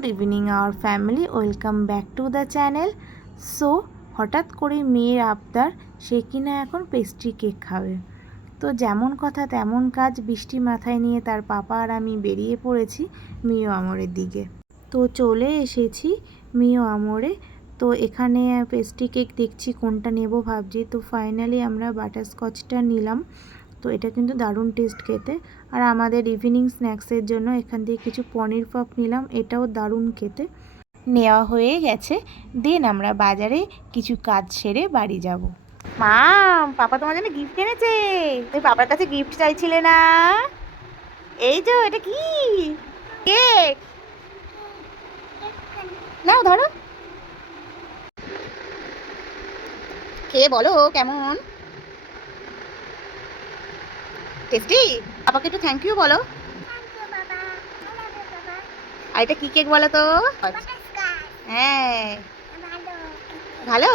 Good evening our family, welcome back to the channel. So হঠাৎ করে মেয়ের আবদার, সে কিনা এখন পেস্ট্রি কেক খাবে। তো যেমন কথা তেমন কাজ, বৃষ্টি মাথায় নিয়ে তার পাপা আর আমি বেরিয়ে পড়েছি মিও আমরের দিকে। তো চলে এসেছি মিও আমরে। তো এখানে পেস্ট্রি কেক দেখছি কোনটা নেব ভাবছি। তো ফাইনালি আমরা বাটারস্কচটা নিলাম। তো এটা কিন্তু দারুণ টেস্ট খেতে। আর আমাদের ইভিনিং স্ন্যাক্সের জন্য এখান থেকে কিছু পনির পপ নিলাম, এটাও দারুণ খেতে। নেওয়া হয়ে গেছে, দেন আমরা বাজারে কিছু কাজ সেরে বাড়ি যাব। মা, পাপা তোমার জন্য গিফট এনেছে। তুমি পাপার কাছে গিফট চাইছিলে না? এই যে এটা কি কেক, নাও ধরো, খেয়ে বলো কেমন টেস্টি। পাপাকে একটু থ্যাংক ইউ বলো। আর এটা কি কেক বলো তো? হ্যাঁ, ভালো।